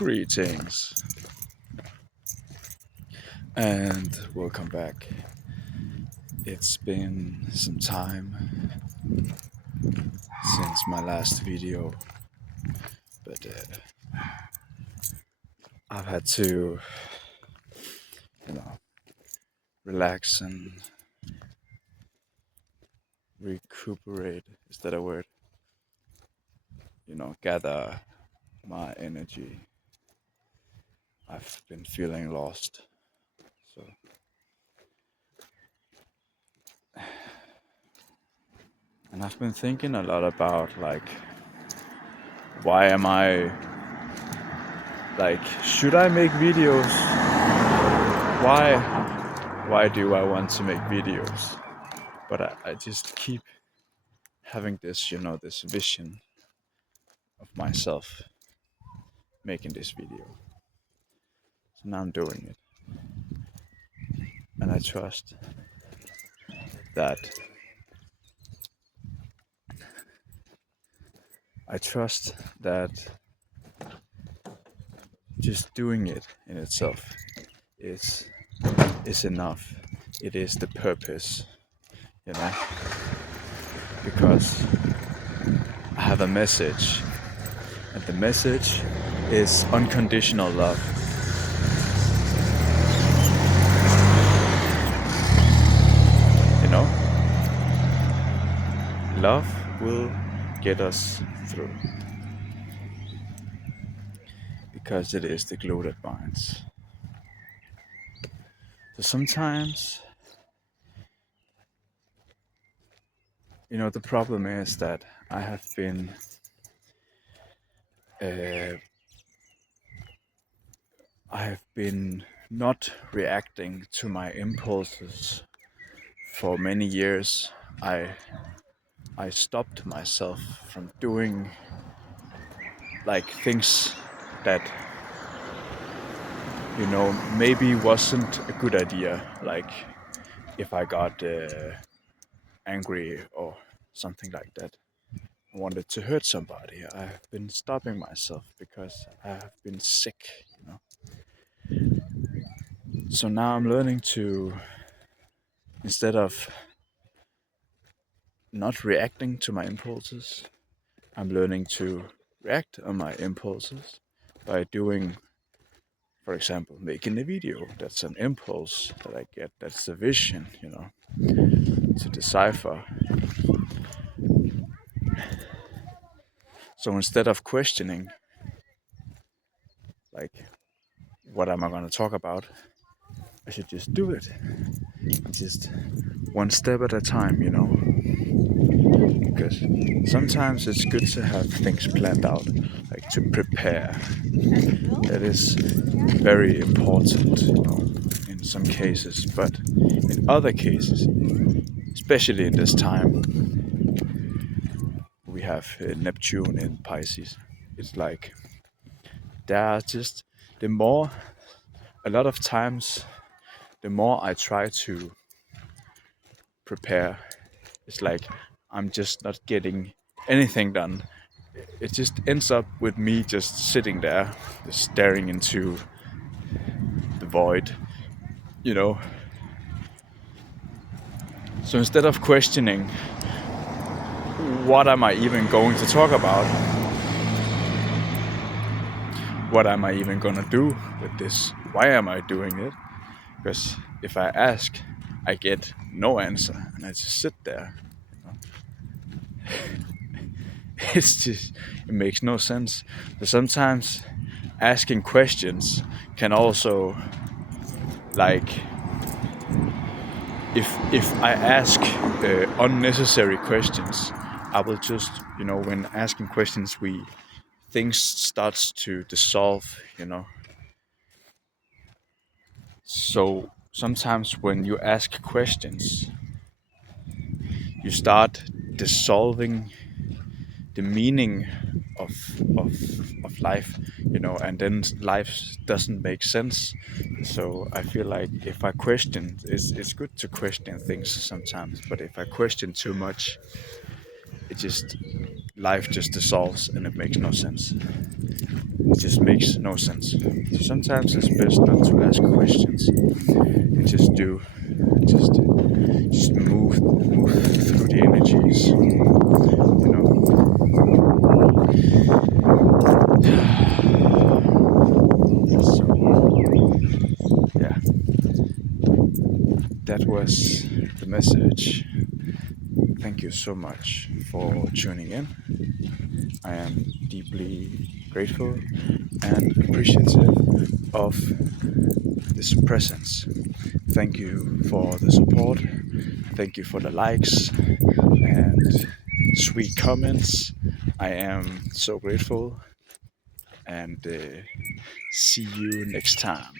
Greetings and welcome back. It's been some time since my last video, but I've had to, you know, relax and recuperate. Is that a word? Gather my energy. I've been feeling lost, so and I've been thinking a lot about why am I should I make videos? Why do I want to make videos? But I just keep having this, this vision of myself making this video. So now I'm doing it. And I trust that just doing it in itself is enough. It is the purpose, you know, because I have a message, and the message is unconditional love. You know, love will get us through because it is the glue that binds. So sometimes, the problem is that I have been not reacting to my impulses for many years. I stopped myself from doing things that maybe wasn't a good idea. Like if I got angry or something like that, I wanted to hurt somebody. I've been stopping myself because I have been sick. So now I'm learning to, instead of not reacting to my impulses, I'm learning to react on my impulses by doing, for example, making a video. That's an impulse that I get. That's the vision, to decipher. So instead of questioning, what am I going to talk about, I should just do it. Just one step at a time, Because sometimes it's good to have things planned out, to prepare. That is very important, in some cases, but in other cases, especially in this time, we have Neptune in Pisces. It's like there are just a lot of times, the more I try to prepare, it's like I'm just not getting anything done. It just ends up with me just sitting there, just staring into the void, So instead of questioning, what am I even going to talk about? What am I even gonna do with this? Why am I doing it? Because if I ask, I get no answer, and I just sit there. It makes no sense. But sometimes asking questions can also, if I ask unnecessary questions, I will just, when asking questions, things starts to dissolve, So sometimes when you ask questions, you start dissolving the meaning of life, and then life doesn't make sense. So I feel like if I question, it's good to question things sometimes, but if I question too much, life just dissolves and it makes no sense. it just makes no sense. So sometimes it's best not to ask questions and just move through the energies, you know. So yeah, that was the message. Thank you so much for tuning in. I am deeply grateful and appreciative of this presence. Thank you for the support. Thank you for the likes and sweet comments. I am so grateful, and see you next time.